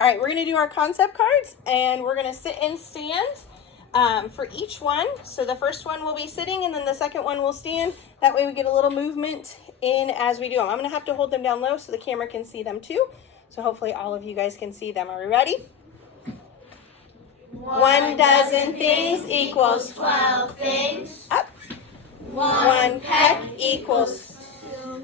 All right, we're going to do our concept cards, and we're going to sit and stand for each one. So the first one will be sitting, and then the second one will stand. That way we get a little movement in as we do them. I'm going to have to hold them down low so the camera can see them too. So hopefully all of you guys can see them. Are we ready? 1 dozen things equals 12 things. Up. 1 peck equals 8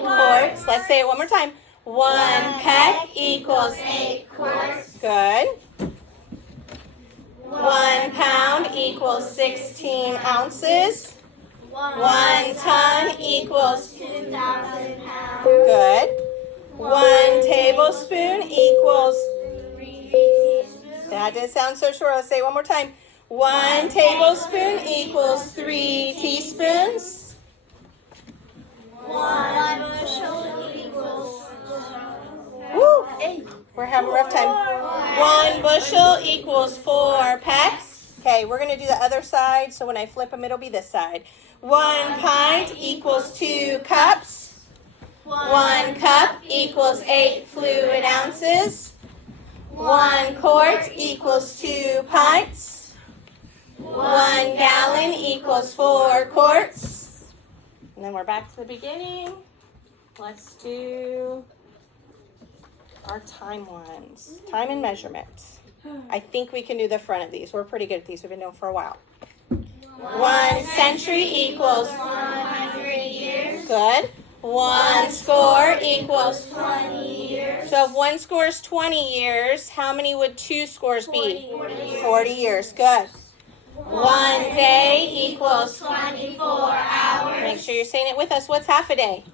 quarts. Let's say it one more time. 1 peck equals 8 quarts. Good. 1 pound equals 16 ounces. 1 ton equals 2,000 pounds. Good. 1 tablespoon equals. 3 teaspoons. That didn't sound so short. Let's say it one more time. 1 tablespoon equals 3 teaspoons. 1 bushel equals Woo! We're having a rough time. 1 bushel equals 4 pecks. Okay, we're going to do the other side. So when I flip them, it'll be this side. 1 pint equals 2 cups. 1 cup equals 8 fluid ounces. 1 quart equals 2 pints. 1 gallon equals 4 quarts. And then we're back to the beginning. Let's do our time ones. Time and measurement. I think we can do the front of these. We're pretty good at these. We've been doing for a while. 1 century equals 100 years. good. 1 score equals 20 years. So if 1 score is 20 years, how many would 2 scores be? 40 years. 40 years. Good. 1 day equals. 24 hours. Make sure you're saying it with us. What's half a day?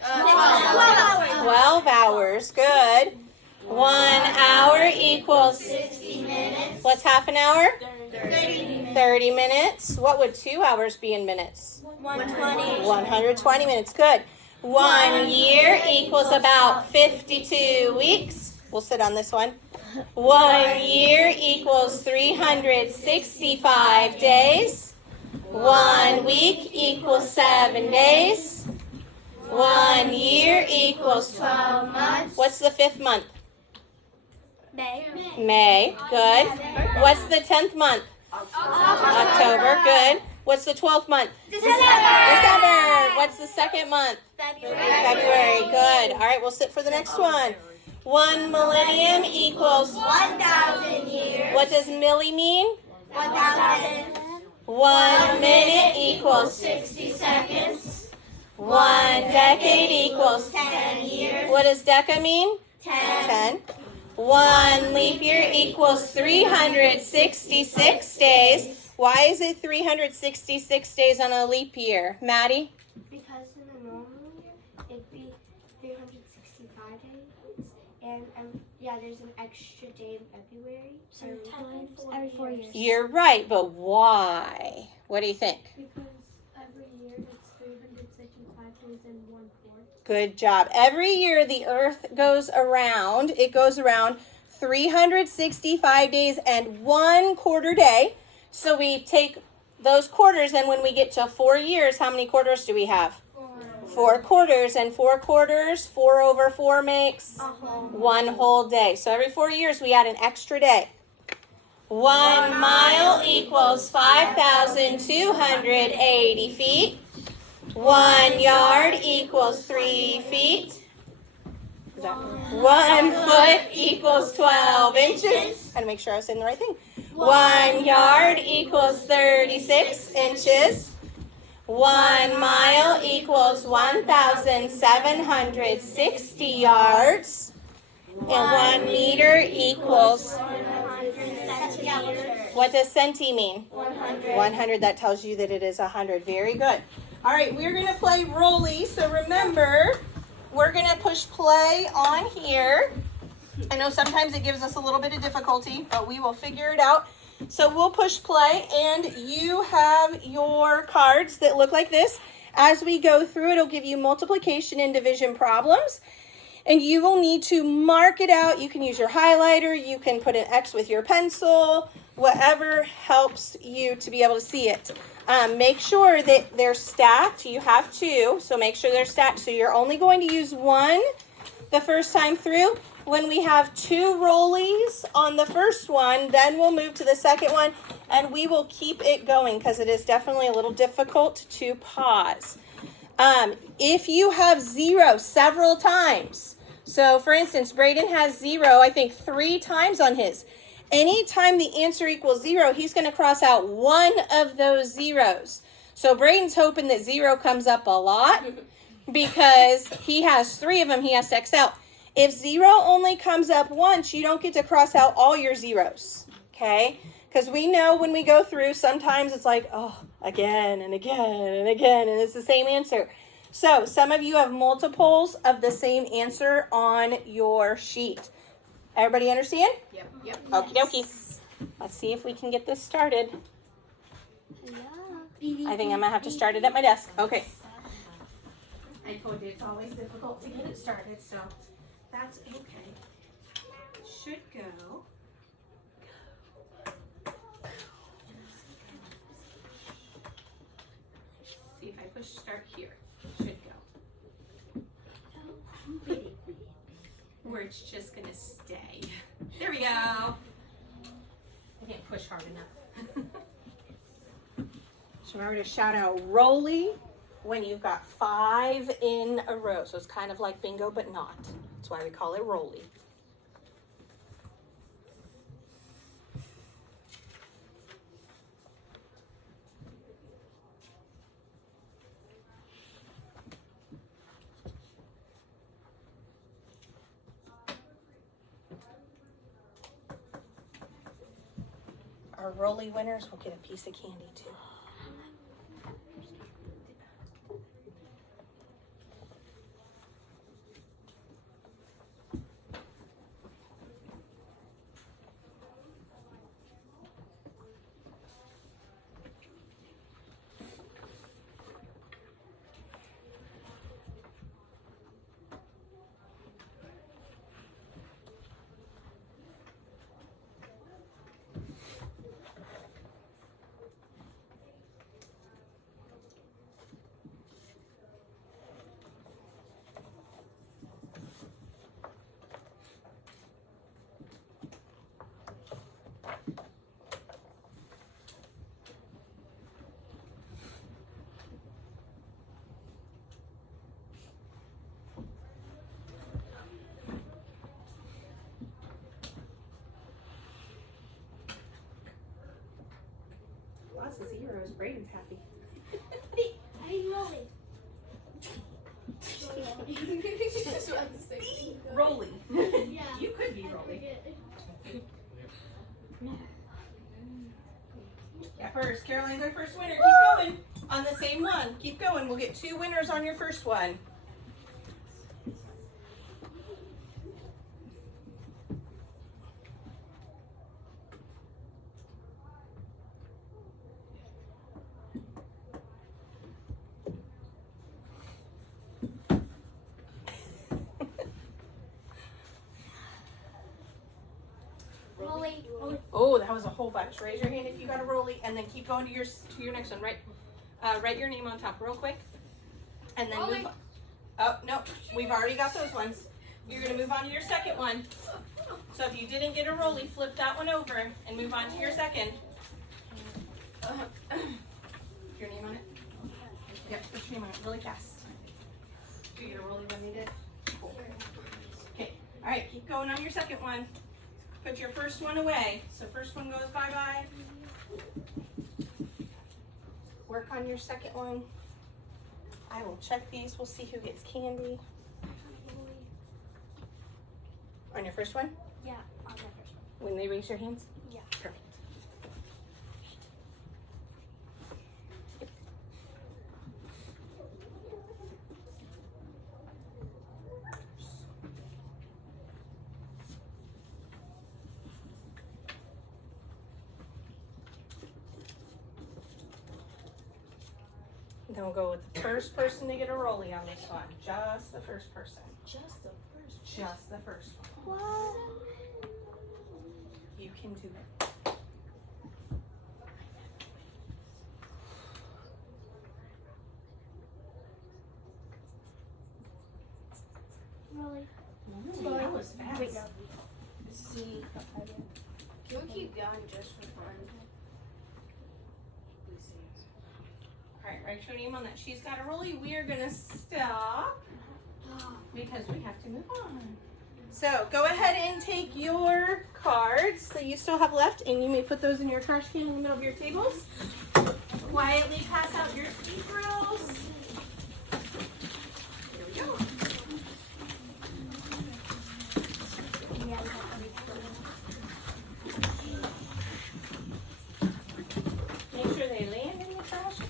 12 hours. 12 hours. Good. 1 hour equals. 60 minutes. What's half an hour? 30 minutes. 30 minutes. What would 2 hours be in minutes? 120. 120 minutes. Good. 1 year equals about 52 weeks. We'll sit on this one. 1 year equals 365 days. 1 week equals 7 days. 1 year equals 12 months. What's the 5th month? May. May. Good. What's the 10th month? October. Good. What's the 12th month? December. What's the 2nd month? February. Good. All right, we'll sit for the next one. 1 millennium equals. 1,000 years. What does milli mean? 1,000. 1 minute equals. 60 seconds. 1 decade equals. 10 years. What does deca mean? 10. 10. 1 leap year equals 366 days. Why is it 366 days on a leap year? Maddie? Because in a normal year, it'd be 365 days. And there's an extra day in February. Sometimes every 4 years. You're right, but why? What do you think? Because every year it's 365 days and 1/4. Good job. Every year the earth goes around. It goes around 365 days and 1/4 day. So we take those quarters, and when we get to 4 years, how many quarters do we have? 4 quarters, and 4 quarters, 4 over 4 makes 1 whole day. So every 4 years we add an extra day. 1 mile equals 5,280 feet. 1 yard equals 3 feet. 1 foot equals 12 inches. Gotta make sure I was saying the right thing. 1 yard equals 36 inches. 1 mile equals 1,760 yards. And 1 meter equals. 100 centimeters. What does centi mean? 100. 100. That tells you that it is 100. Very good. All right, we're going to play Rolly. So remember, we're going to push play on here. I know sometimes it gives us a little bit of difficulty, but we will figure it out. So we'll push play, and you have your cards that look like this. As we go through, it'll give you multiplication and division problems. And you will need to mark it out. You can use your highlighter. You can put an X with your pencil. Whatever helps you to be able to see it. Make sure that they're stacked. You have 2, so make sure they're stacked. So you're only going to use one the first time through. When we have 2 rollies on the first one, then we'll move to the second one, and we will keep it going because it is definitely a little difficult to pause. If you have 0 several times, so for instance, Braden has 0, I think 3 times on his. Anytime the answer equals 0, he's going to cross out one of those zeros. So Braden's hoping that 0 comes up a lot because he has 3 of them he has to X out. If 0 only comes up once, you don't get to cross out all your zeros, okay? Because we know when we go through, sometimes it's like, oh, again and again and again, and it's the same answer. So some of you have multiples of the same answer on your sheet. Everybody understand? Yep. Okie dokie. Let's see if we can get this started. I think I'm going to have to start it at my desk. Okay. I told you it's always difficult to get it started, so that's okay. Should go. See if I push start here. Should go. Where it's just going to stay. There we go. I didn't push hard enough. So remember to shout out Rolly when you've got 5 in a row. So it's kind of like bingo, but not. That's why we call it Rolly. Our Rolly winners will get a piece of candy too. Lots of zeros. Braden's happy. I'm rolling. Rolly. Yeah. You could be Rolly. Yeah, first. Caroline's our first winner. Keep going on the same one. Keep going. We'll get 2 winners on your first one. Rolling. Oh, that was a whole bunch. Raise your hand if you got a Rolly, and then keep going to your next one. Write your name on top real quick, and then move on. Oh no, we've already got those ones. You're gonna move on to your second one. So if you didn't get a Rolly, flip that one over and move on to your second. Your name on it? Yep, put your name on it really fast. Do you get a Rolly when they did? Cool. Okay, all right, keep going on your second one. Put your first one away. So first one goes bye-bye. Work on your second one. I will check these. We'll see who gets candy. On your first one? Yeah, on the first one. When they raise your hands? Yeah. Perfect. Then we'll go with the first person to get a Rolly on this one. Just the first person. Just the first. Just the first one. What? You can do it. Rolling. see. Can we keep going just for fun? All right, write your name on that. She's got a rollie. We are gonna stop because we have to move on. So go ahead and take your cards that you still have left, and you may put those in your trash can in the middle of your tables. Quietly pass out your speed drills. Here we go. Make sure they land in the trash can.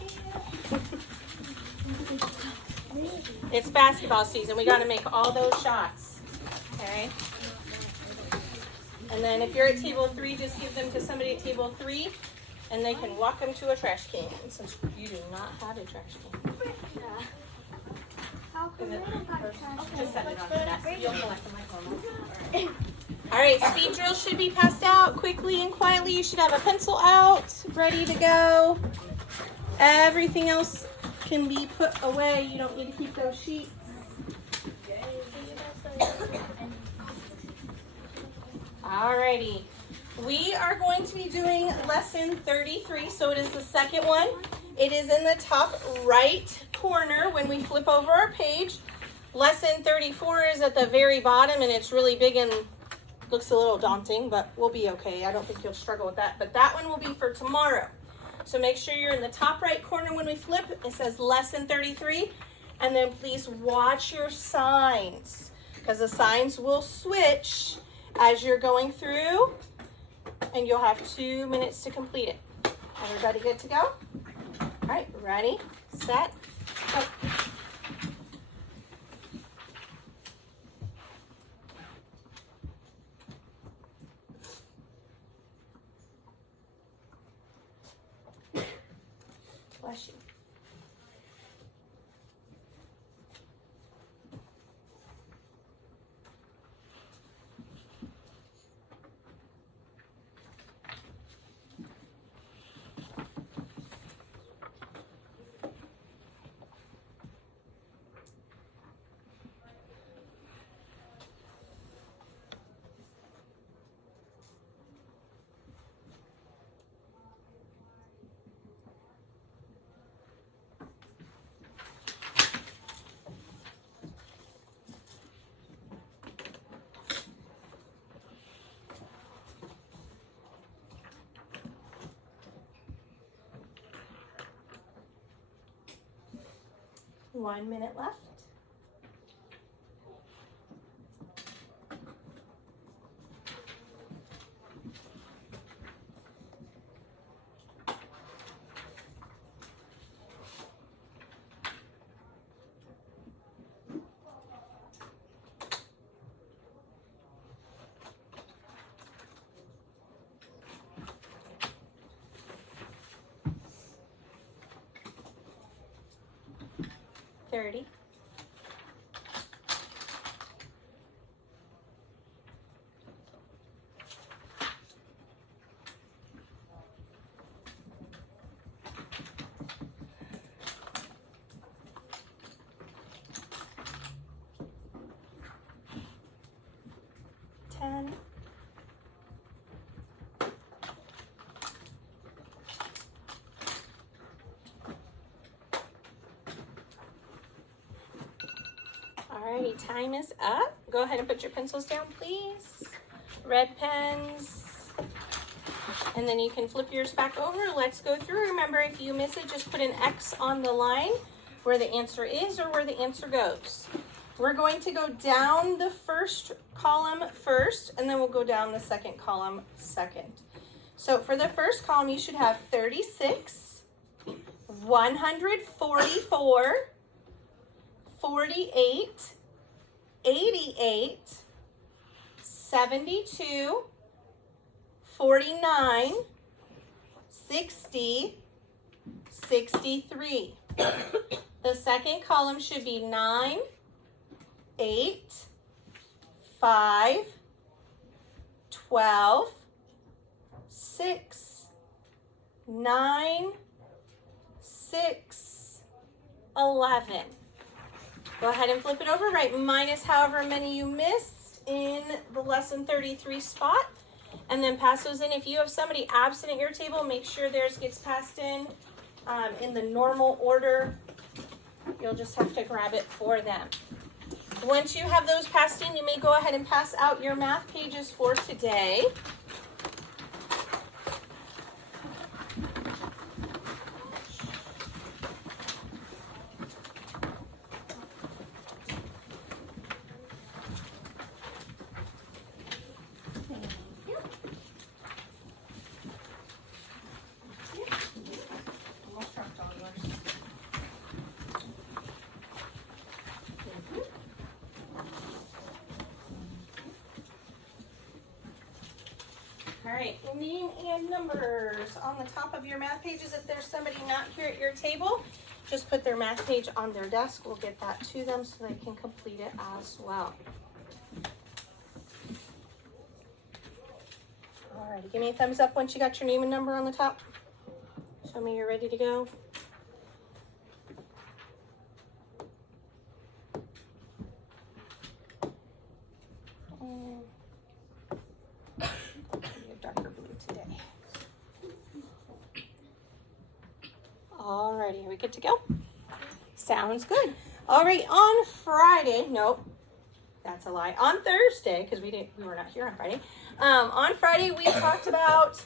It's basketball season. We got to make all those shots. Okay? And then if you're at table 3, just give them to somebody at table 3, and they can walk them to a trash can, since you do not have a trash can. How come I don't got trash? Just set it on the desk. You'll collect them like normal. All right, speed drills should be passed out quickly and quietly. You should have a pencil out, ready to go. Everything else can be put away. You don't need to keep those sheets. Alrighty. We are going to be doing lesson 33, so it is the second one. It is in the top right corner when we flip over our page. Lesson 34 is at the very bottom, and it's really big and looks a little daunting, but we'll be okay. I don't think you'll struggle with that, but that one will be for tomorrow. So make sure you're in the top right corner when we flip. It says lesson 33, and then please watch your signs, because the signs will switch as you're going through, and you'll have 2 minutes to complete it. Everybody good to go? All right, ready, set, go. Bless you. One minute left. $30. $10. Alrighty, time is up. Go ahead and put your pencils down, please. Red pens. And then you can flip yours back over. Let's go through. Remember, if you miss it, just put an X on the line where the answer is or where the answer goes. We're going to go down the first column first, and then we'll go down the second column second. So for the first column, you should have 36, 144, 48, 88, 72, 49, 60, 63. The second column should be 9, 8, 5, 12, 6, 9, 6, 11. Go ahead and flip it over, right? Minus however many you missed. in the lesson 33 spot and then pass those in. If you have somebody absent at your table, make sure theirs gets passed in the normal order. You'll just have to grab it for them. Once you have those passed in, you may go ahead and pass out your math pages for today. All right, name and numbers on the top of your math pages. If there's somebody not here at your table, just put their math page on their desk. We'll get that to them so they can complete it as well. All right, give me a thumbs up once you got your name and number on the top. Show me you're ready to go. Darker blue today. All righty, are we good to go? Sounds good. All right, on Friday, nope, that's a lie. On Thursday, because we were not here on Friday. On Friday, we talked about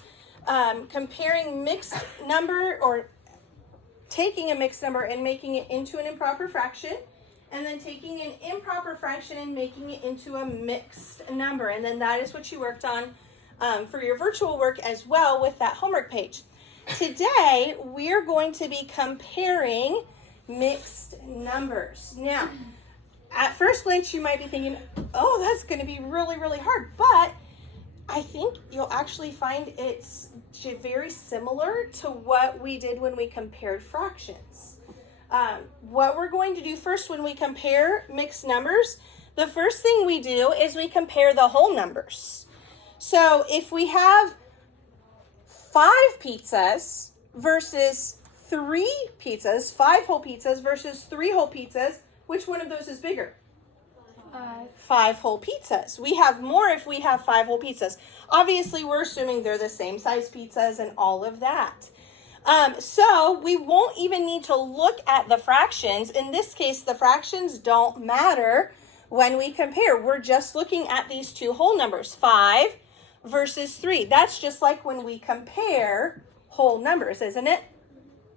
comparing mixed number, or taking a mixed number and making it into an improper fraction, and then taking an improper fraction and making it into a mixed number. And then that is what you worked on for your virtual work as well with that homework page. Today, we're going to be comparing mixed numbers. Now, at first glance, you might be thinking, oh, that's going to be really, really hard. But I think you'll actually find it's very similar to what we did when we compared fractions. What we're going to do first when we compare mixed numbers, the first thing we do is we compare the whole numbers. So if we have 5 pizzas versus 3 pizzas, 5 whole pizzas versus 3 whole pizzas, which one of those is bigger? 5 whole pizzas. We have more if we have 5 whole pizzas. Obviously, we're assuming they're the same size pizzas and all of that. So we won't even need to look at the fractions. In this case, the fractions don't matter when we compare. We're just looking at these two whole numbers, 5 versus 3. That's just like when we compare whole numbers, isn't it?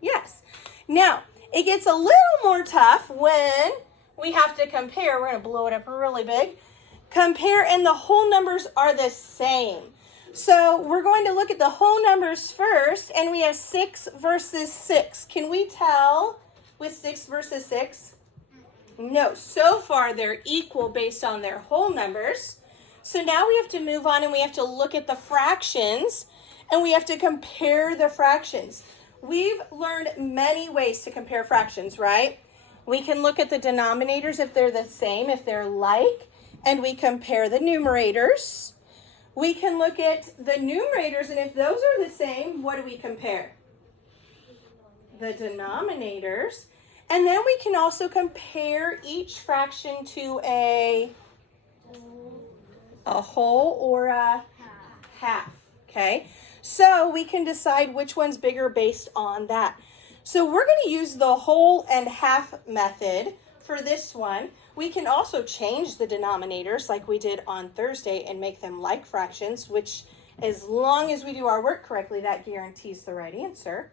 Yes. Now, it gets a little more tough when we have to compare. We're going to blow it up really big. Compare and the whole numbers are the same. So we're going to look at the whole numbers first, and we have 6 versus 6. Can we tell with 6 versus 6? No. So far, they're equal based on their whole numbers. So now we have to move on and we have to look at the fractions, and we have to compare the fractions. We've learned many ways to compare fractions, right? We can look at the denominators if they're the same, if they're like, and we compare the numerators. We can look at the numerators, and if those are the same, what do we compare? The denominators. And then we can also compare each fraction to a whole or a half, okay? So we can decide which one's bigger based on that. So we're going to use the whole and half method for this one. We can also change the denominators like we did on Thursday and make them like fractions, which as long as we do our work correctly, that guarantees the right answer.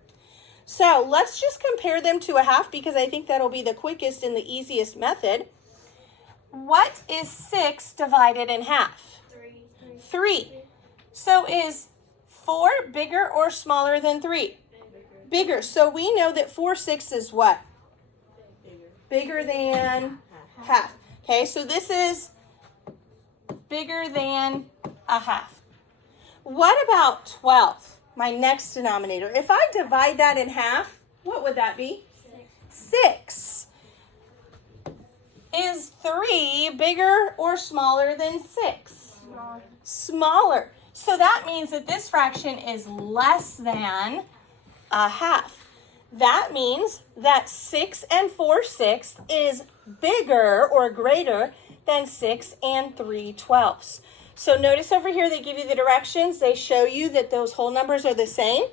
So let's just compare them to a half because I think that'll be the quickest and the easiest method. What is 6 divided in half? 3. So is 4 bigger or smaller than 3? Bigger. So we know that 4/6 is what? Bigger than half. Okay, so this is bigger than a half. What about 12? My next denominator. If I divide that in half, what would that be? 6. Is 3 bigger or smaller than 6? Smaller. So that means that this fraction is less than a half. That means that 6 4/6 is bigger or greater then 6 and 3/12. So notice over here they give you the directions. They show you that those whole numbers are the same,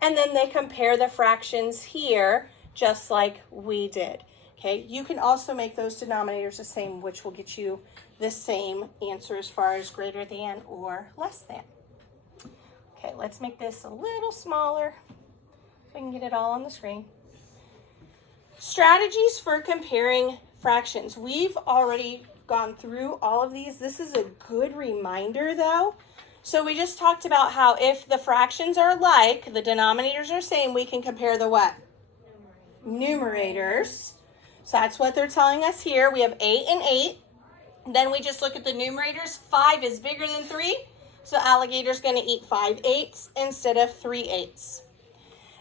and then they compare the fractions here just like we did. Okay, you can also make those denominators the same, which will get you the same answer as far as greater than or less than. Okay, let's make this a little smaller so I can get it all on the screen. Strategies for comparing fractions. We've already gone through all of these. This is a good reminder though. So we just talked about how if the fractions are alike, the denominators are same, we can compare the what? Numerators. So that's what they're telling us here. We have 8 and 8. Then we just look at the numerators. 5 is bigger than 3. So alligator's going to eat 5/8 instead of 3/8.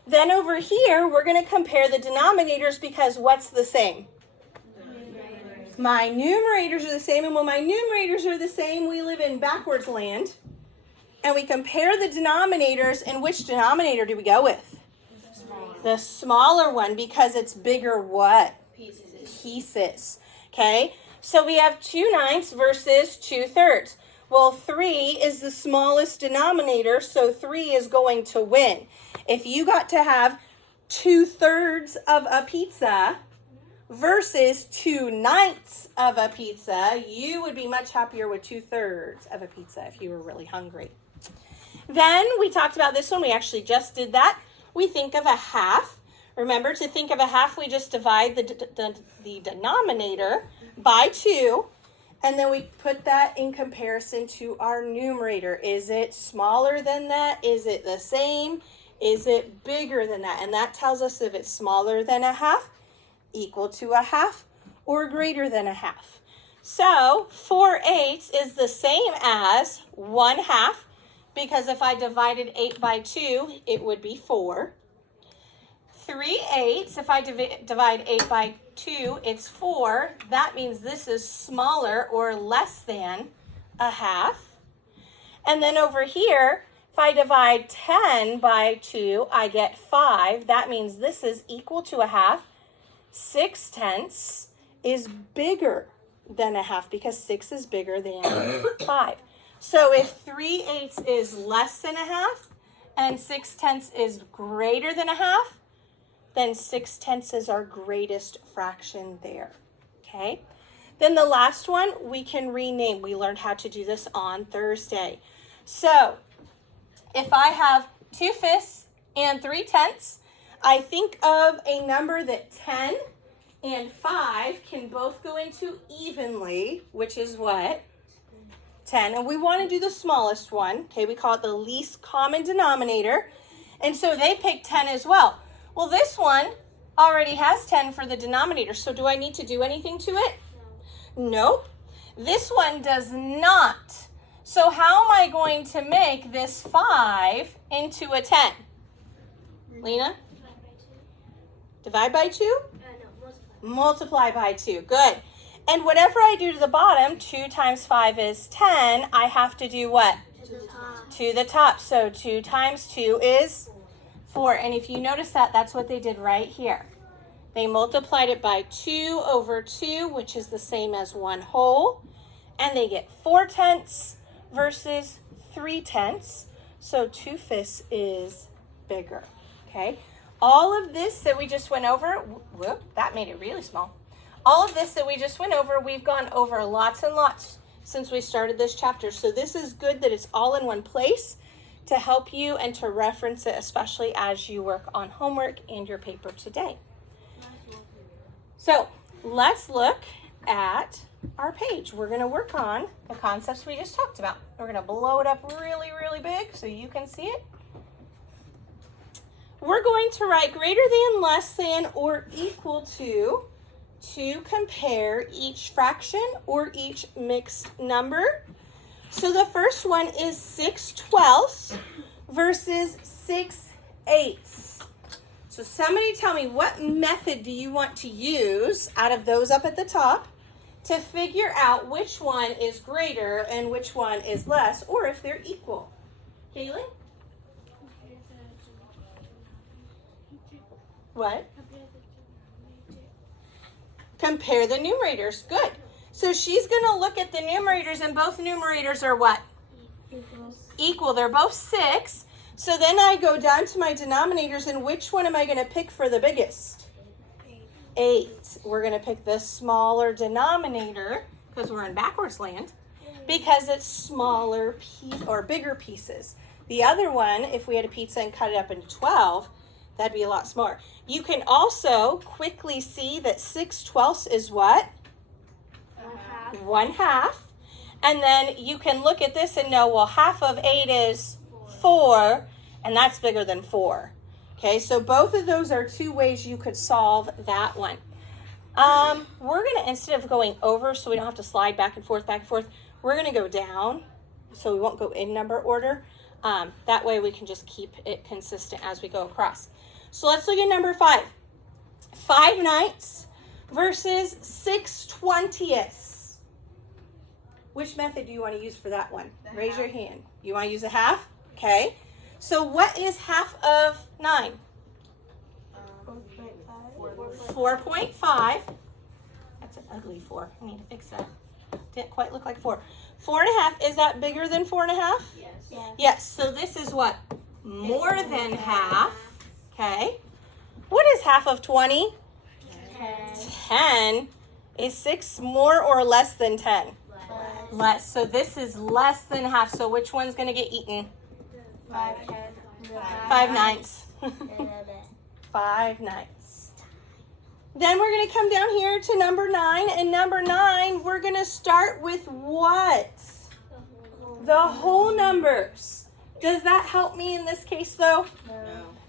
Then over here, we're going to compare the denominators because what's the same? My numerators are the same. And when my numerators are the same, we live in backwards land. And we compare the denominators. And which denominator do we go with? The smaller one because it's bigger what? Pieces. Okay, so we have 2/9 versus 2/3. Well, 3 is the smallest denominator, so 3 is going to win. If you got to have 2/3 of a pizza versus 2/9 of a pizza, you would be much happier with 2/3 of a pizza if you were really hungry. Then we talked about this one. We actually just did that. We think of a half. Remember, to think of a half, we just divide the denominator by 2, and then we put that in comparison to our numerator. Is it smaller than that? Is it the same? Is it bigger than that? And that tells us if it's smaller than a half, equal to a half, or greater than a half. So 4/8 is the same as 1/2, because if I divided 8 by 2, it would be 4. 3/8, if I divide 8 by 2, it's 4. That means this is smaller or less than a half. And then over here, if I divide 10 by 2, I get 5. That means this is equal to a half. 6/10 is bigger than a half because 6 is bigger than 5. So if 3/8 is less than a half and 6/10 is greater than a half, then 6/10 is our greatest fraction there, okay? Then the last one, we can rename. We learned how to do this on Thursday. So if I have 2/5 and 3/10, I think of a number that 10 and 5 can both go into evenly, which is what? 10. And we want to do the smallest one, okay? We call it the least common denominator. And so they picked 10 as well. Well, this one already has 10 for the denominator, so do I need to do anything to it? Nope. This one does not. So how am I going to make this 5 into a 10? Lena? Divide by 2? Multiply by 2. Good. And whatever I do to the bottom, 2 times 5 is 10, I have to do what? To the top. So 2 times 2 is 4. And if you notice that, that's what they did right here. They multiplied it by 2 over 2, which is the same as 1 whole. And they get 4/10 versus 3/10. So 2/5 is bigger. Okay. All of this that we just went over, whoop, that made it really small. All of this that we just went over, we've gone over lots and lots since we started this chapter. So this is good that it's all in one place to help you and to reference it, especially as you work on homework and your paper today. So let's look at our page. We're going to work on the concepts we just talked about. We're going to blow it up really, really big so you can see it. We're going to write greater than, less than, or equal to compare each fraction or each mixed number. So the first one is 6/12 versus 6/8. So somebody tell me, what method do you want to use out of those up at the top to figure out which one is greater and which one is less, or if they're equal? Kaylin? What? Compare the numerators. Good. So she's going to look at the numerators, and both numerators are what? Equal. They're both 6. So then I go down to my denominators, and which one am I going to pick for the biggest? 8. We're going to pick the smaller denominator because we're in backwards land because it's smaller or bigger pieces. The other one, if we had a pizza and cut it up into 12, that'd be a lot smaller. You can also quickly see that 6/12 is what? 1/2. And then you can look at this and know, well, half of 8 is 4, and that's bigger than 4. Okay, so both of those are 2 ways you could solve that one. We're going to, instead of going over so we don't have to slide back and forth, we're going to go down so we won't go in number order. That way we can just keep it consistent as we go across. So let's look at number 5. 5/9 versus 6/20. Which method do you want to use for that one? Raise your hand. You want to use a half? Okay. So what is half of 9? 4.5. That's an ugly 4. I need to fix that. Didn't quite look like 4. 4.5. Is that bigger than 4.5? Yes. Yes. So this is what? More than half. Okay. What is half of 20? 10. Is 6 more or less than 10? Less. So this is less than half. So which one's going to get eaten? 5/9. 5/9. Then we're going to come down here to number 9. And number 9, we're going to start with what? The whole numbers. Does that help me in this case, though?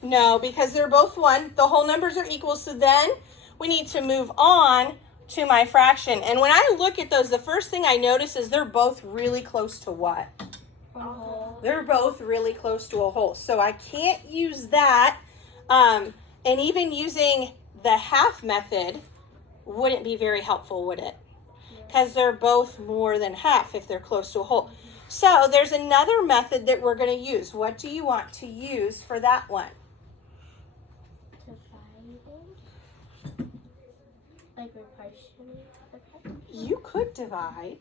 No, because they're both 1. The whole numbers are equal. So then we need to move on to my fraction. And when I look at those, the first thing I notice is they're both really close to what? They're both really close to a whole. So I can't use that. And even using the half method wouldn't be very helpful, would it? Because they're both more than half if they're close to a whole. So there's another method that we're going to use. What do you want to use for that one? Like we're partially. You could divide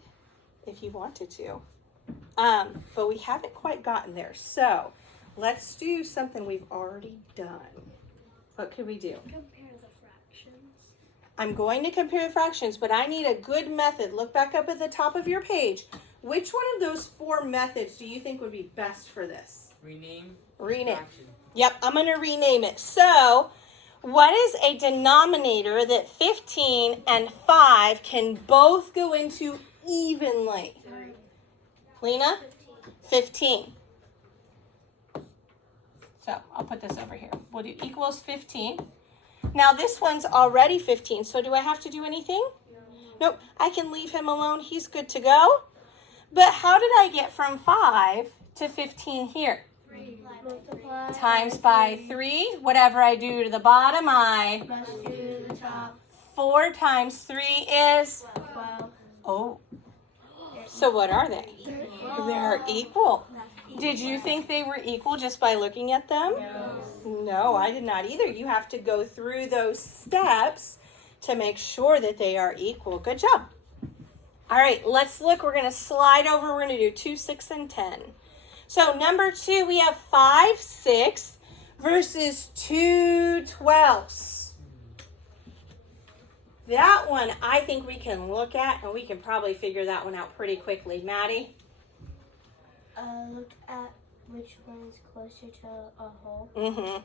if you wanted to, but we haven't quite gotten there. So let's do something we've already done. What could we do? Compare the fractions. I'm going to compare the fractions, but I need a good method. Look back up at the top of your page. Which one of those 4 methods do you think would be best for this? Rename. Rename. Yep, I'm going to rename it. So what is a denominator that 15 and 5 can both go into evenly? Lena? 15. So I'll put this over here. We'll do equals 15. Now this one's already 15, so do I have to do anything? Nope, I can leave him alone. He's good to go. But how did I get from 5 to 15 here? Times by 3. Whatever I do to the bottom, I Must do the top. 4 times 3 is 12. oh. So what are they? They're equal. Did you think they were equal just by looking at them? No, I did not either. You have to go through those steps to make sure that they are equal. Good job. All right, let's look. We're going to slide over. We're going to do 2, 6, and 10. So number 2, we have 5/6 versus 2/12. That one I think we can look at, and we can probably figure that one out pretty quickly. Maddie? Look at which one is closer to a whole. Mm-hmm.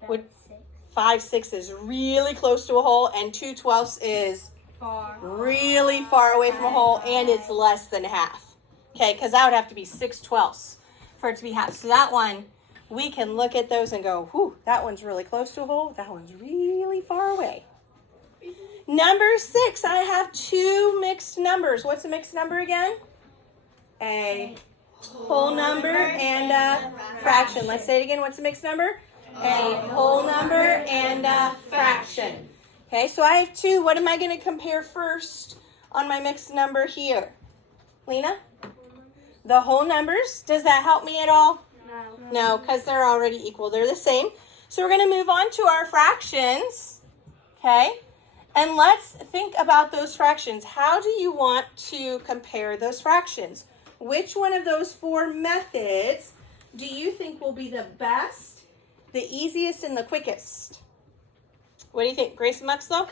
That's 6. 5/6 is really close to a whole, and 2/12 is Far. really far away from a whole, and it's less than half. Okay, because that would have to be 6/12 for it to be half. So that one, we can look at those and go, whew, that one's really close to a whole. That one's really far away. Number 6, I have 2 mixed numbers. What's a mixed number again? A whole number and a fraction. Let's say it again. What's a mixed number? A whole number and a fraction. Okay, so I have 2. What am I going to compare first on my mixed number here? Lena? The whole numbers. Does that help me at all? No, because they're already equal. They're the same. So we're going to move on to our fractions. Okay? And let's think about those fractions. How do you want to compare those fractions? Which one of those 4 methods do you think will be the best, the easiest, and the quickest? What do you think, Grace Muxlow?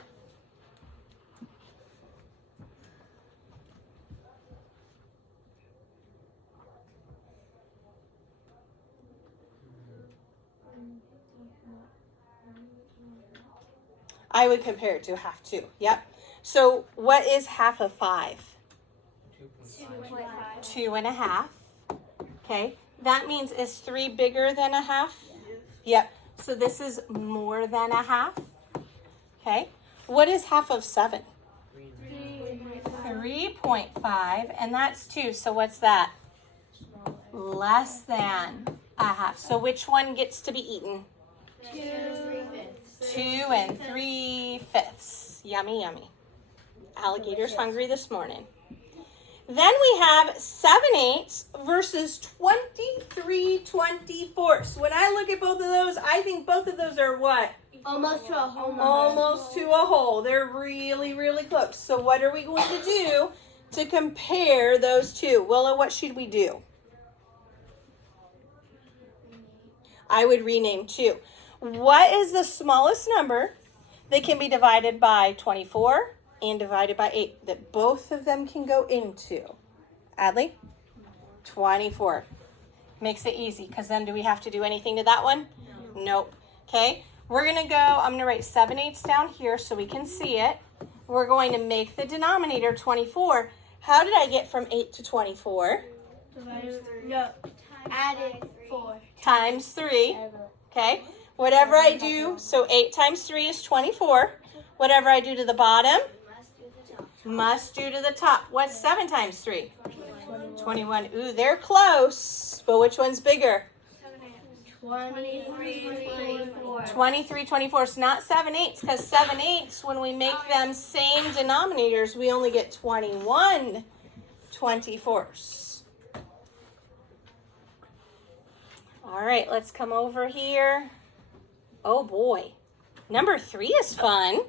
I would compare it to half 2. Yep. So what is half of 5? 2.5. 2.5. Okay. That means is 3 bigger than a half? Yep. So this is more than a half. Okay. What is half of 7? 3.5. And that's 2. So what's that? Less than a half. So which one gets to be eaten? 2 2 3/5. Yummy, yummy. Alligator's hungry this morning. Then we have 7/8 versus 23/24. When I look at both of those, I think both of those are what? Almost to a whole number. Almost to a whole. They're really, really close. So what are we going to do to compare those two? Willow, what should we do? I would rename 2. What is the smallest number that can be divided by 24 and divided by 8 that both of them can go into? Adley? 24. Makes it easy because then do we have to do anything to that one? No. Nope. Okay. We're going to go, I'm going to write 7/8 down here so we can see it. We're going to make the denominator 24. How did I get from 8 to 24? Added 4. Times 3. Okay. Whatever I do, so 8 times 3 is 24. Whatever I do to the bottom, must do to the top. What's 7 times 3? 21. Ooh, they're close. But which one's bigger? 23, 24. It's not 7/8 because 7/8, when we make them same denominators, we only get 21 24ths. All right, let's come over here. Oh boy. Number 3 is fun.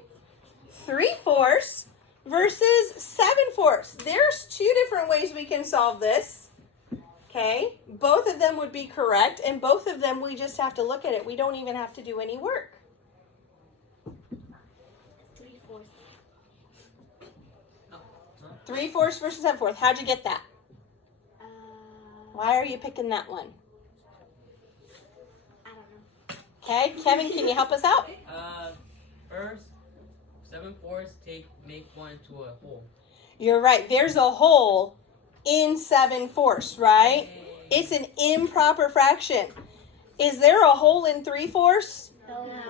3/4 versus 7/4. There's 2 different ways we can solve this. Okay, both of them would be correct, and both of them we just have to look at it. We don't even have to do any work. 3/4. 3/4 versus 7/4. How'd you get that? Why are you picking that one? I don't know. Okay, Kevin, can you help us out? First, 7/4 make one into a whole. You're right. There's a hole in 7/4, right? It's an improper fraction. Is there a hole in 3/4?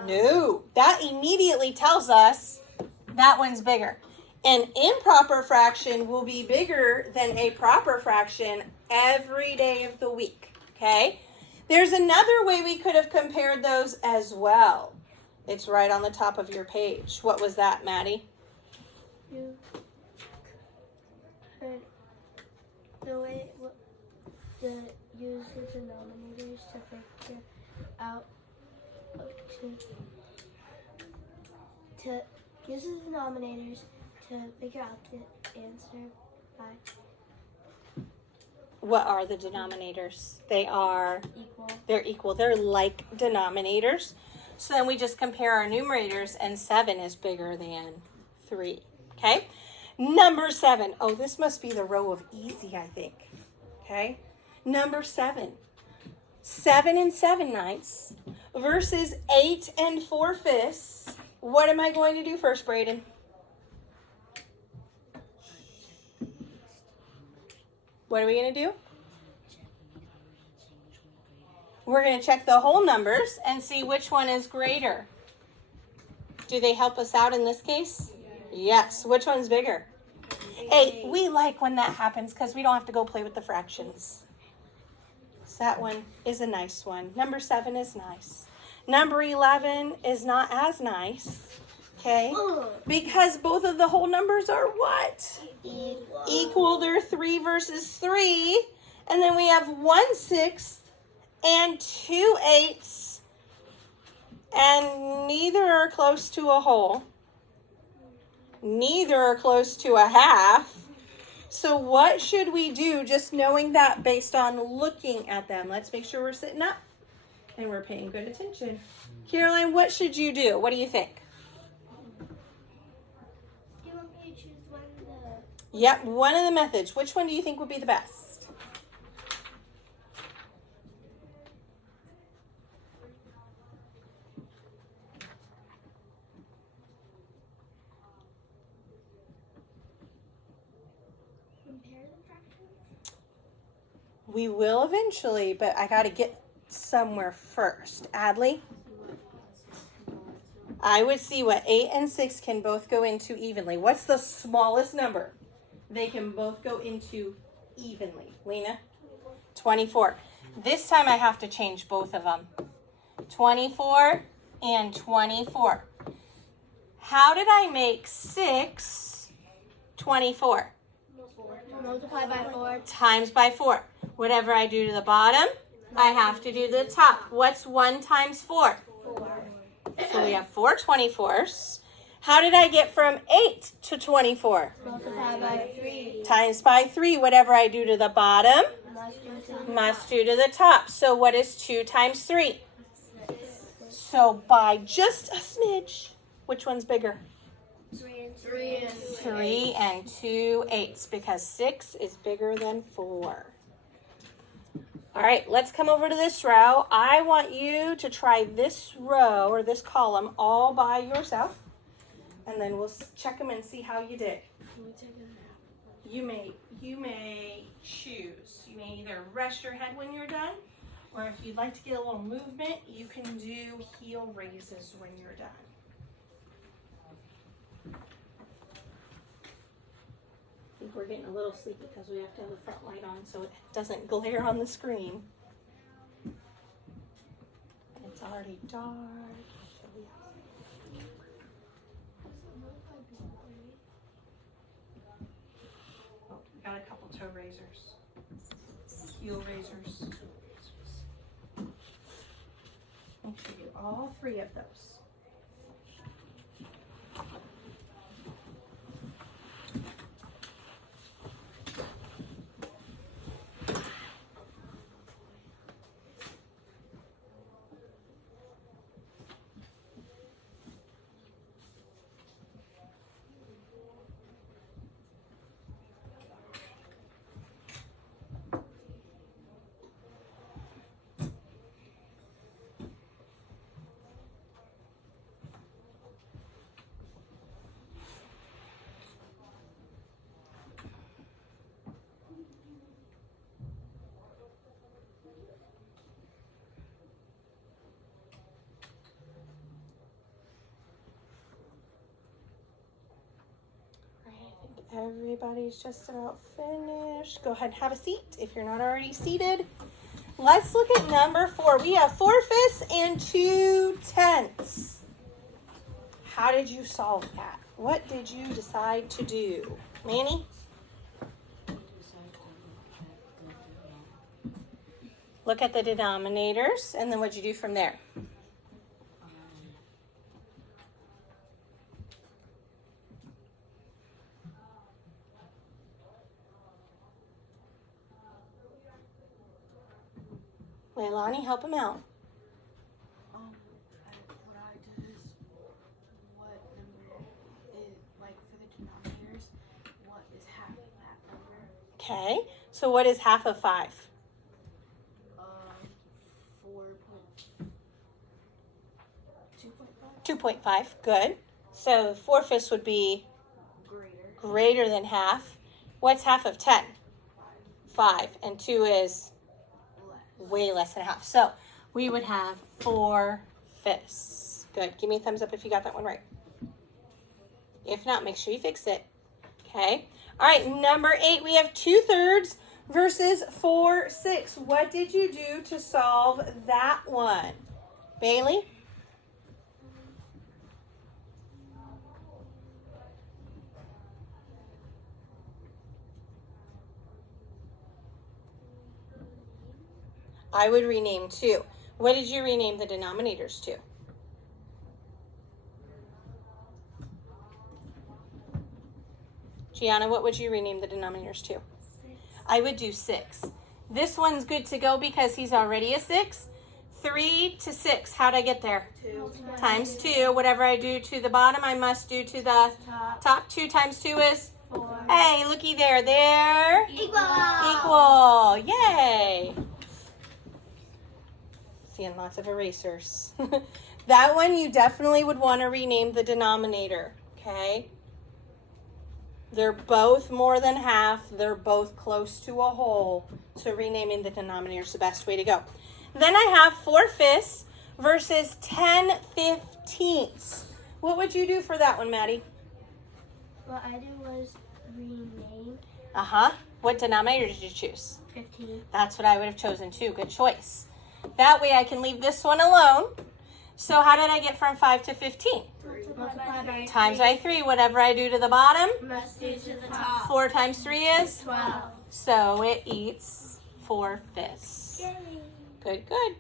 No. That immediately tells us that one's bigger. An improper fraction will be bigger than a proper fraction every day of the week, okay? There's another way we could have compared those as well. It's right on the top of your page. What was that, Maddie? You could the way use the denominators to figure out to use the denominators to figure out the answer by What are the denominators? They're equal. They're like denominators. So then we just compare our numerators, and 7 is bigger than 3. Okay? Number 7. Oh, this must be the row of easy, I think. Okay? Number 7. 7 7/9 versus 8 4/5. What am I going to do first, Braden? What are we going to do? We're going to check the whole numbers and see which one is greater. Do they help us out in this case? Yes. Which one's bigger? 8. We like when that happens because we don't have to go play with the fractions. So that one is a nice one. Number 7 is nice. Number 11 is not as nice. Okay? Because both of the whole numbers are what? Equal. They're 3 versus 3. And then we have 1/6 and 2/8. And neither are close to a whole. Neither are close to a half. So what should we do just knowing that based on looking at them? Let's make sure we're sitting up and we're paying good attention. Caroline, what should you do? What do you think? Do you want me to choose one of the... Yep, one of the methods. Which one do you think would be the best? Compare the fractions? We will eventually, but I got to get somewhere first. Adley? I would see what 8 and 6 can both go into evenly. What's the smallest number they can both go into evenly? Lena? 24. This time I have to change both of them. 24 and 24. How did I make 6 24? Multiply by 4. Times by 4. Whatever I do to the bottom, I have to do the top. What's 1 times 4? 4. So we have 4 24s. How did I get from 8 to 24? Multiply by 3. Times by 3. Whatever I do to the bottom, must do to the top. So what is 2 times 3? So by just a smidge, which one's bigger? 3 and 2 eighths, because 6 is bigger than 4. All right, let's come over to this row. I want you to try this row or this column all by yourself, and then we'll check them and see how you did. You may choose. You may either rest your head when you're done, or if you'd like to get a little movement, you can do heel raises when you're done. I think we're getting a little sleepy because we have to have the front light on so it doesn't glare on the screen. It's already dark. Oh, we got a couple toe raisers, heel raisers. Make sure you do all 3 of those. Everybody's just about finished. Go ahead and have a seat if you're not already seated. Let's look at number 4. We have 4/5 and 2/10. How did you solve that? What did you decide to do? Manny? Look at the denominators, and then what'd you do from there? Leilani, help him out. What I did is what number is, like for the denominators, what is half of that number? Okay, so what is half of 5? 2.5. 2.5, good. So 4/5 would be greater than half. What's half of 10? 5, and 2 is way less than half. So we would have 4/5. Good. Give me a thumbs up if you got that one right. If not, make sure you fix it. Okay. All right. Number 8, we have 2/3 versus 4/6. What did you do to solve that one? Bailey? I would rename 2. What did you rename the denominators to? Tiana, what would you rename the denominators to? I would do 6. This one's good to go because he's already a 6. 3 to 6, how'd I get there? 2. Times 2. Whatever I do to the bottom, I must do to the top. 2 times 2 is? 4. Hey, looky there. There. Equal. Yay. Seeing lots of erasers. That one you definitely would want to rename the denominator, okay? They're both more than half. They're both close to a whole. So renaming the denominator is the best way to go. Then I have 4/5 versus 10/15. What would you do for that one, Maddie? What I did was rename What denominator did you choose? 15. That's what I would have chosen too. Good choice. That way I can leave this one alone. So how did I get from 5 to 15? Multiply by Times by 3. Whatever I do to the bottom, must do to the top. 4 times 3 is? 12. So it eats 4/5. Yay. Good, good.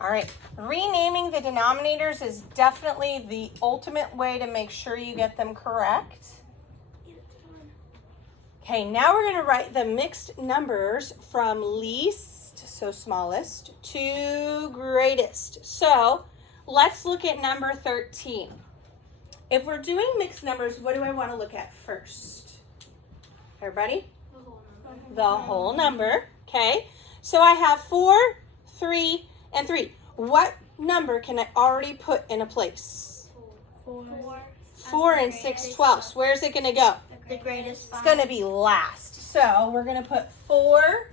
All right. Renaming the denominators is definitely the ultimate way to make sure you get them correct. Okay, now we're going to write the mixed numbers from least, so smallest, to greatest. So let's look at number 13. If we're doing mixed numbers, what do I want to look at first? Everybody? The whole number. Okay, so I have 4, 3, and 3. What number can I already put in a place? 4. 4 and 6/12. Where's it going to go? The greatest. It's going to be last. So we're going to put 4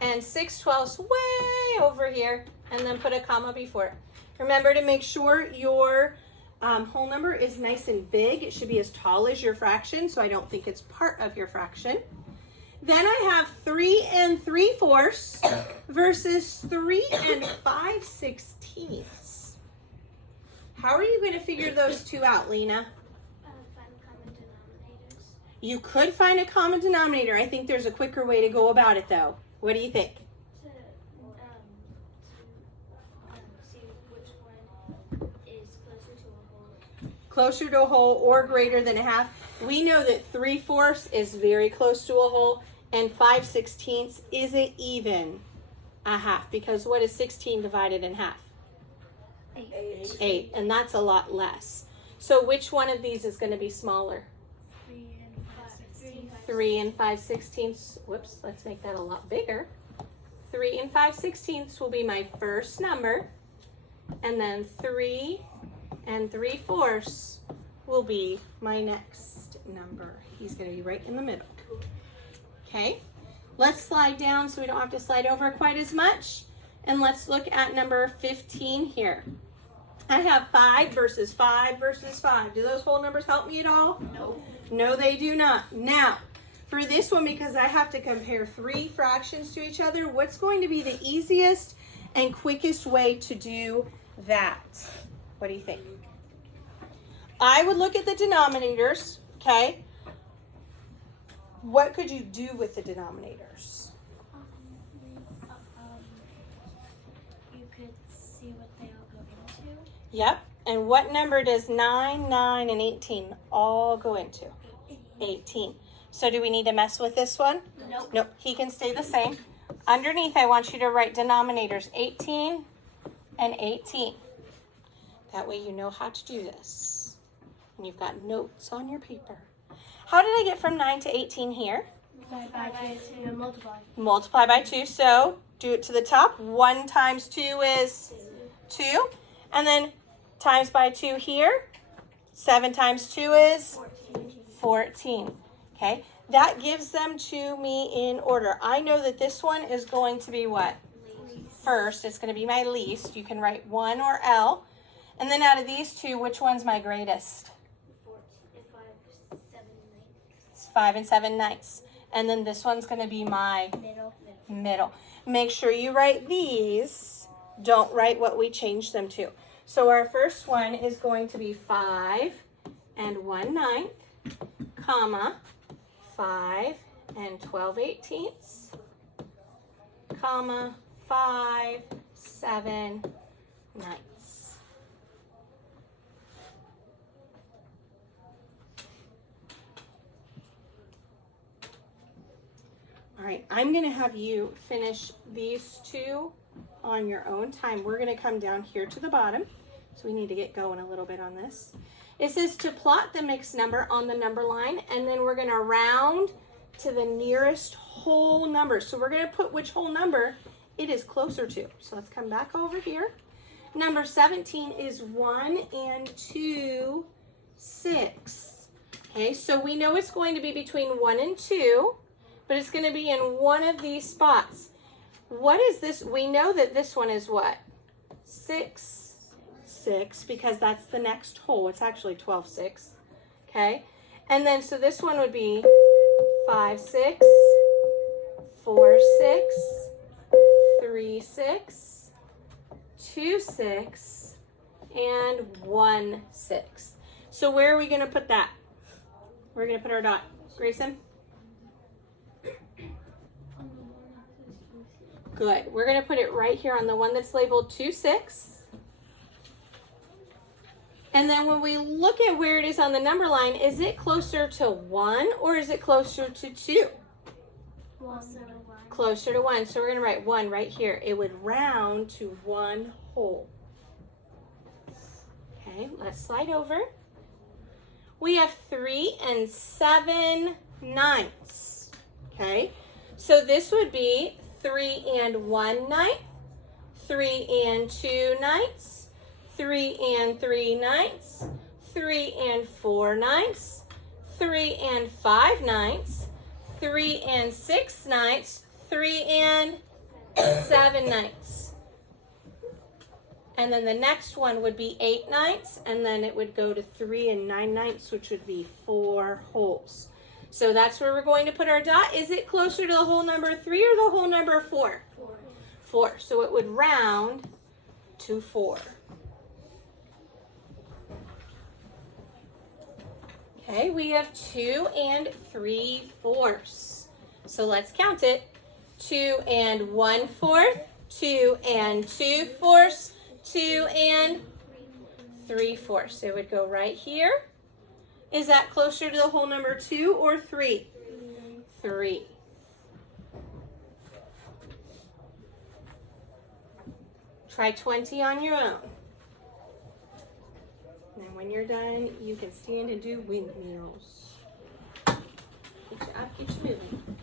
and 6/12 way over here and then put a comma before it. Remember to make sure your whole number is nice and big. It should be as tall as your fraction, so I don't think it's part of your fraction. Then I have 3 and 3/4 versus 3 and 5/16. How are you going to figure those two out, Lena? Find common denominators. You could find a common denominator. I think there's a quicker way to go about it, though. What do you think? To see which one is closer to a whole. Closer to a whole or greater than a half. We know that 3/4 is very close to a whole and 5/16 isn't even a half, because what is 16 divided in half? 8, and that's a lot less. So which one of these is going to be smaller? 3 and 5/16. Whoops, let's make that a lot bigger. 3 and 5/16 will be my first number, and then 3 and 3/4 will be my next number. He's going to be right in the middle. Okay, let's slide down so we don't have to slide over quite as much. And let's look at number 15 here. I have 5 versus 5 versus 5. Do those whole numbers help me at all? No. No, they do not. Now, for this one, because I have to compare 3 fractions to each other, what's going to be the easiest and quickest way to do that? What do you think? I would look at the denominators, okay? What could you do with the denominators? You could see what they all go into. Yep. And what number does 9, 9, and 18 all go into? 18. So do we need to mess with this one? Nope. Nope. He can stay the same. Underneath, I want you to write denominators 18 and 18. That way you know how to do this. And you've got notes on your paper. How did I get from 9 to 18 here? Multiply. Multiply by 2. So do it to the top. 1 times 2 is 2. And then times by 2 here. 7 times 2 is 14. Okay. That gives them to me in order. I know that this one is going to be what? First. It's going to be my least. You can write 1 or L. And then out of these two, which one's my greatest? 5 and 7/9. And then this one's going to be my middle. Make sure you write these. Don't write what we changed them to. So our first one is going to be 5 and 1/9, comma, 5 and 12/18, comma, 5, 7/9. All right, I'm gonna have you finish these two on your own time. We're gonna come down here to the bottom. So we need to get going a little bit on this. It says to plot the mixed number on the number line, and then we're gonna round to the nearest whole number. So we're gonna put which whole number it is closer to. So let's come back over here. Number 17 is 1 and 2, 6. Okay, so we know it's going to be between 1 and 2, but it's going to be in one of these spots. What is this? We know that this one is what? 6, 6, because that's the next hole. It's actually 12, 6. Okay, and then so this one would be 5, 6, 4, 6, 3, 6, 2, 6, and 1, 6. So where are we going to put that? We're going to put our dot. Grayson? Good. We're going to put it right here on the one that's labeled 2, 6. And then when we look at where it is on the number line, is it closer to 1 or is it closer to 2? Closer to 1. So we're going to write 1 right here. It would round to 1 whole. Okay, let's slide over. We have 3 and 7 ninths. Okay, so this would be 3 and 1 ninth, 3 and 2 ninths, 3 and 3 ninths, 3 and 4 ninths, 3 and 5 ninths, 3 and 6 ninths, 3 and 7 ninths. And then the next one would be 8 ninths, and then it would go to 3 and 9 ninths, which would be 4 holes. So that's where we're going to put our dot. Is it closer to the whole number 3 or the whole number 4? 4. So it would round to 4. Okay, we have 2 and 3/4. So let's count it. 2 and 1/4, 2 and 2/4, 2 and 3/4. It would go right here. Is that closer to the whole number 2 or 3? 3. Try 20 on your own. And when you're done, you can stand and do windmills. Get you up, get you moving.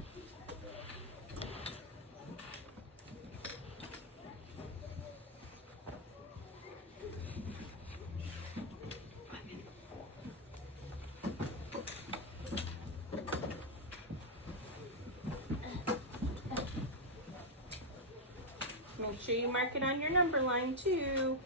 Make sure you mark it on your number line too.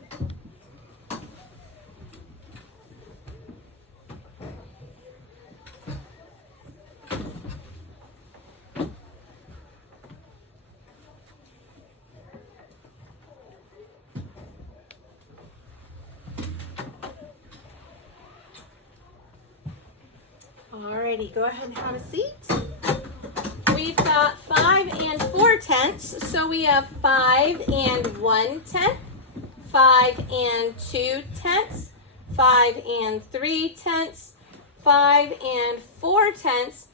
Alrighty, go ahead and have a seat. We've got 5 and 4/10, so we have 5 and 1/10, 5 and 2/10, 5 and 3/10, 5 and 4/10.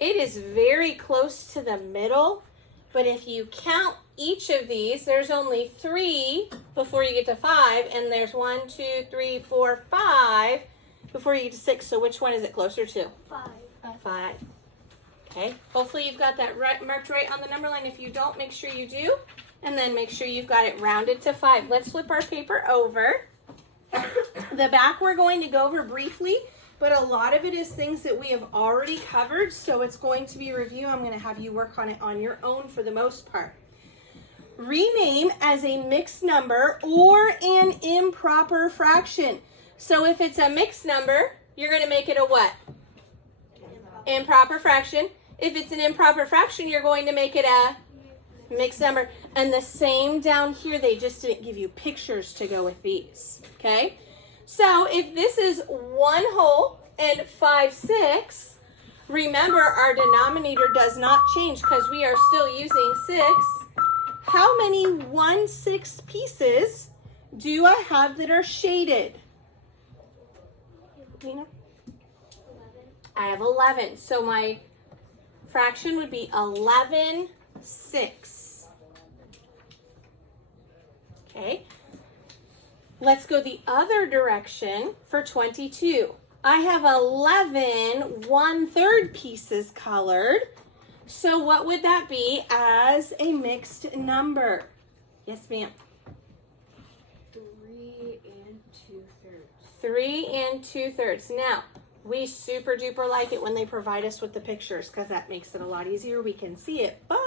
It is very close to the middle, but if you count each of these, there's only 3 before you get to 5, and there's 1, 2, 3, 4, 5 before you get to 6. So which one is it closer to? 5. 5. Okay, hopefully you've got that marked right on the number line. If you don't, make sure you do. And then make sure you've got it rounded to 5. Let's flip our paper over. The back we're going to go over briefly, but a lot of it is things that we have already covered, so it's going to be a review. I'm going to have you work on it on your own for the most part. Rename as a mixed number or an improper fraction. So if it's a mixed number, you're going to make it a what? Improper fraction. If it's an improper fraction, you're going to make it a mixed number. And the same down here, they just didn't give you pictures to go with these. Okay? So if this is 1 whole and 5/6, remember our denominator does not change because we are still using 6. How many 1/6 pieces do I have that are shaded? Lena? 11. I have 11. So my fraction would be 11/6. Okay. Let's go the other direction for 22. I have 11 1/3 pieces colored. So what would that be as a mixed number? Yes, ma'am. 3 2/3. 3 2/3. Now, we super duper like it when they provide us with the pictures because that makes it a lot easier. We can see it, but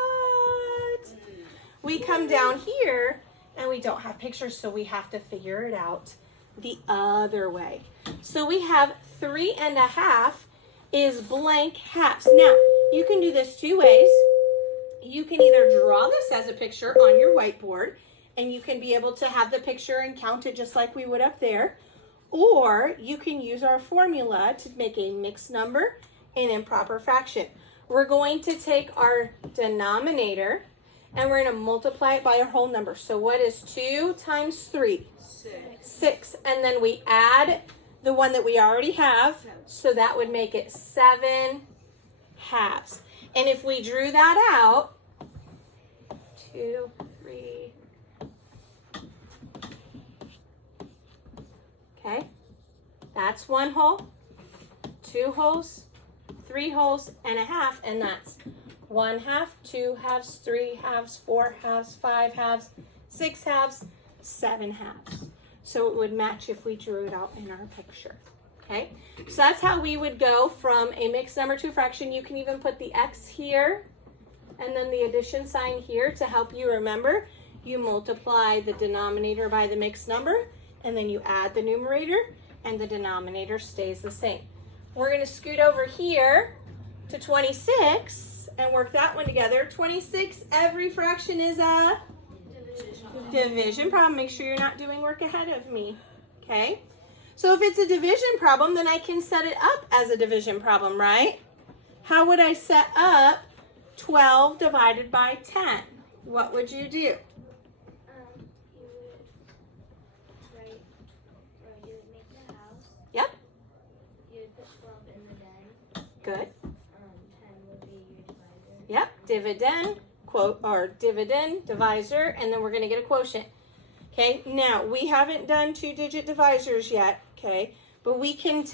we come down here and we don't have pictures, so we have to figure it out the other way. So we have 3 1/2 is blank halves. Now, you can do this two ways. You can either draw this as a picture on your whiteboard, and you can be able to have the picture and count it just like we would up there. Or you can use our formula to make a mixed number and improper fraction. We're going to take our denominator and we're going to multiply it by our whole number. So what is 2 times 3? 6. And then we add the one that we already have. So that would make it 7 halves. And if we drew that out, 2, 3. Okay, that's 1 whole, 2 wholes, 3 wholes, and a half, and that's 1/2, 2 halves, 3 halves, 4 halves, 5 halves, 6 halves, 7 halves. So it would match if we drew it out in our picture. Okay, so that's how we would go from a mixed number to a fraction. You can even put the X here and then the addition sign here to help you remember. You multiply the denominator by the mixed number, and then you add the numerator, and the denominator stays the same. We're going to scoot over here to 26 and work that one together. 26, every fraction is a division problem. Make sure you're not doing work ahead of me. Okay? So if it's a division problem, then I can set it up as a division problem, right? How would I set up 12 divided by 10? What would you do? You would write, or you would make the house. Yep. You would put 12 in the den. Good. 10 would be your divisor. Yep. Dividend, quote, or dividend, divisor, and then we're going to get a quotient. Okay, now we haven't done 2-digit divisors yet, okay, but we can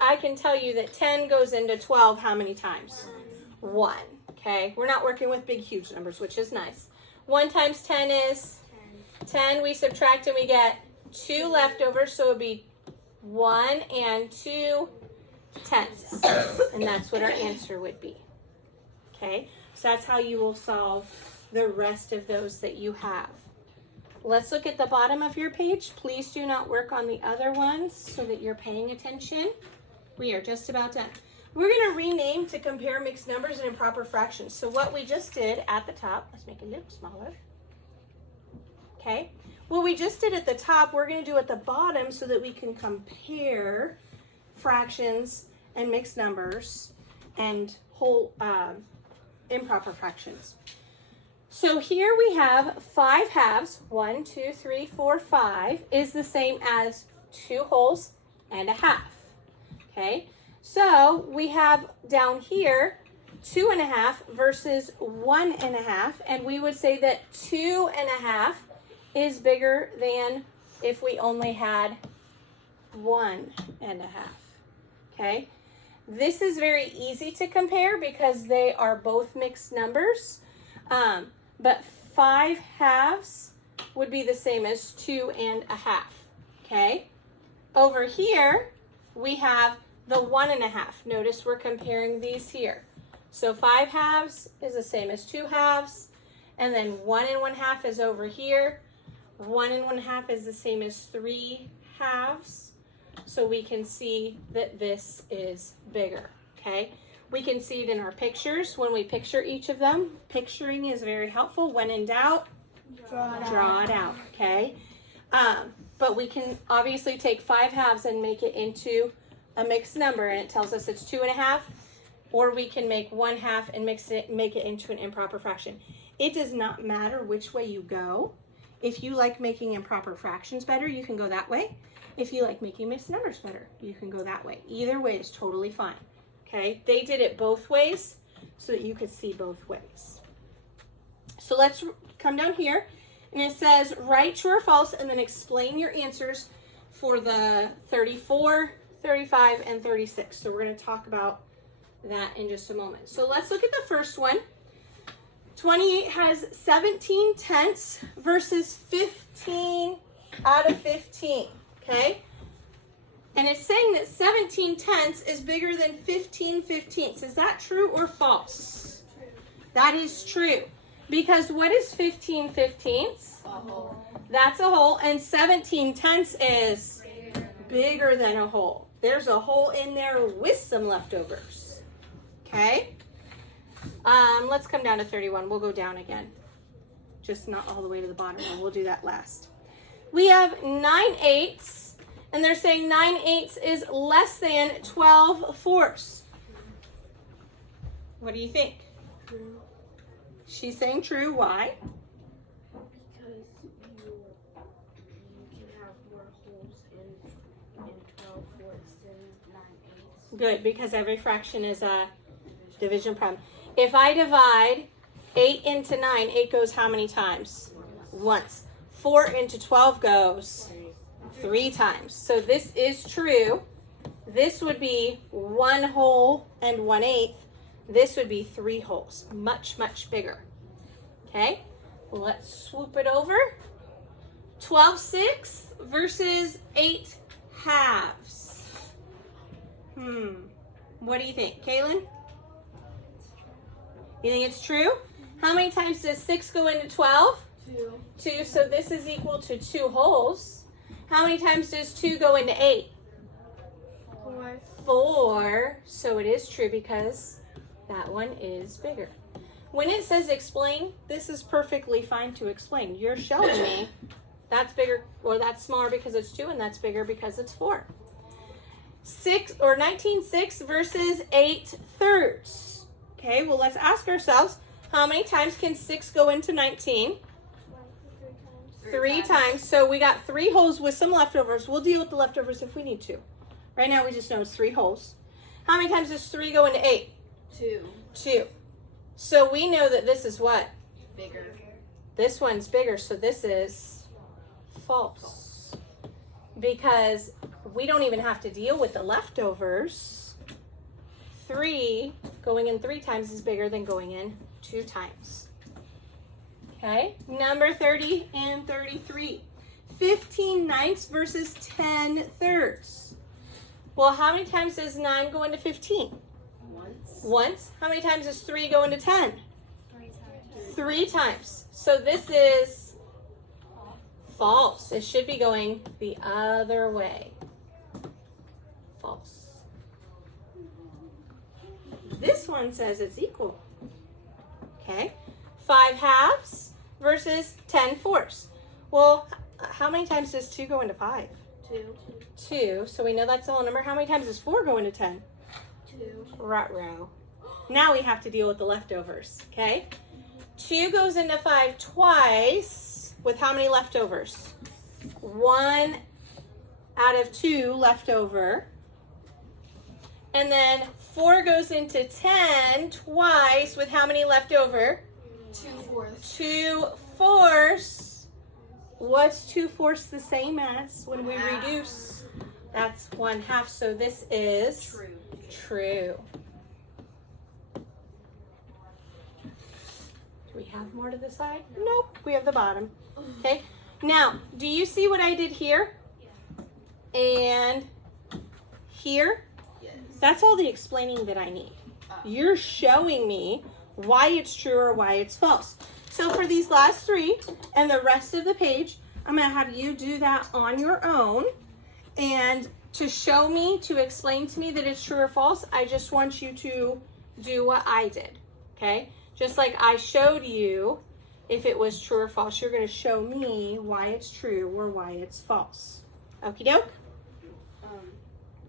I can tell you that 10 goes into 12 how many times? 1. Okay, we're not working with big, huge numbers, which is nice. 1 times 10 is 10. We subtract and we get 2 left over, so it would be 1 2/10. And that's what our answer would be. Okay, so that's how you will solve the rest of those that you have. Let's look at the bottom of your page. Please do not work on the other ones so that you're paying attention. We are just about done. We're going to rename to compare mixed numbers and improper fractions. So what we just did at the top, let's make it a little smaller. Okay, what we just did at the top, we're going to do at the bottom so that we can compare fractions and mixed numbers and whole improper fractions. So here we have 5 halves, 1, 2, 3, 4, 5, is the same as 2 wholes and a half. Okay, so we have down here 2 1/2 versus 1 1/2, and we would say that 2 1/2 is bigger than if we only had 1 1/2. Okay, this is very easy to compare because they are both mixed numbers. But 5 halves would be the same as 2 1/2, okay? Over here, we have the 1 1/2. Notice we're comparing these here. So 5 halves is the same as 2 halves, and then 1 1/2 is over here. 1 1/2 is the same as 3 halves. So we can see that this is bigger, okay? We can see it in our pictures when we picture each of them. Picturing is very helpful. When in doubt, draw it out, okay? But we can obviously take 5 halves and make it into a mixed number, and it tells us it's 2 1/2, or we can make 1/2 and make it into an improper fraction. It does not matter which way you go. If you like making improper fractions better, you can go that way. If you like making mixed numbers better, you can go that way. Either way is totally fine. Okay, they did it both ways so that you could see both ways. So let's come down here, and it says write true or false and then explain your answers for the 34, 35, and 36. So we're going to talk about that in just a moment. So let's look at the first one. 28 has 17 tenths versus 15 out of 15, okay? And it's saying that 17 tenths is bigger than 15 fifteenths. Is that true or false? True. That is true. Because what is 15 fifteenths? A whole. That's a whole. And 17 tenths is bigger than a whole. There's a hole in there with some leftovers. Okay? Let's come down to 31. We'll go down again. Just not all the way to the bottom. We'll do that last. We have 9/8, and they're saying 9/8 is less than 12/4. What do you think? True. She's saying true. Why? Because you can have more holes in 12/4 than 9/8. Good, because every fraction is a division problem. If I divide 8 into 9, 8 goes how many times? Once. 4 into 12 goes 3 times. So this is true. This would be 1 whole and 1/8. This would be 3 wholes. Much, much bigger. Okay? Let's swoop it over. 12/6 versus 8 halves. What do you think, Kaylin? You think it's true? How many times does 6 go into 12? 2. 2, so this is equal to 2 wholes. How many times does 2 go into 8? 4. 4, so it is true because that one is bigger. When it says explain, this is perfectly fine to explain. You're showing me that's bigger or that's smaller because it's 2 and that's bigger because it's 4. 19/6 versus 8/3. Okay, well let's ask ourselves, how many times can 6 go into 19? 3 times. So we got 3 holes with some leftovers. We'll deal with the leftovers if we need to. Right now we just know it's 3 holes. How many times does 3 go into 8? 2. 2. So we know that this is what? Bigger. This one's bigger, so this is false. Because we don't even have to deal with the leftovers. 3 going in 3 times is bigger than going in 2 times. Okay, number 30 and 33. 15/9 versus 10/3. Well, how many times does 9 go into 15? Once. How many times does 3 go into 10? 3 times. 3 times. So this is false. It should be going the other way. False. This one says it's equal. Okay. 5 halves versus 10/4. Well, how many times does 2 go into 5? 2. 2. So we know that's the whole number. How many times does 4 go into 10? 2. Ruh-roh. Now we have to deal with the leftovers. Okay. 2 goes into 5 twice with how many leftovers? 1 out of 2 left over. And then 4 goes into 10 twice with how many left over? 2/4. 2/4. What's 2/4 the same as when we reduce? That's 1/2. So this is true. Do we have more to the side? Nope. We have the bottom. Okay. Now, do you see what I did here? And here? Yes. That's all the explaining that I need. You're showing me why it's true or why it's false. So for these last 3 and the rest of the page, I'm going to have you do that on your own. And to show me, to explain to me that it's true or false, I just want you to do what I did. Okay? Just like I showed you if it was true or false, you're going to show me why it's true or why it's false. Okie doke?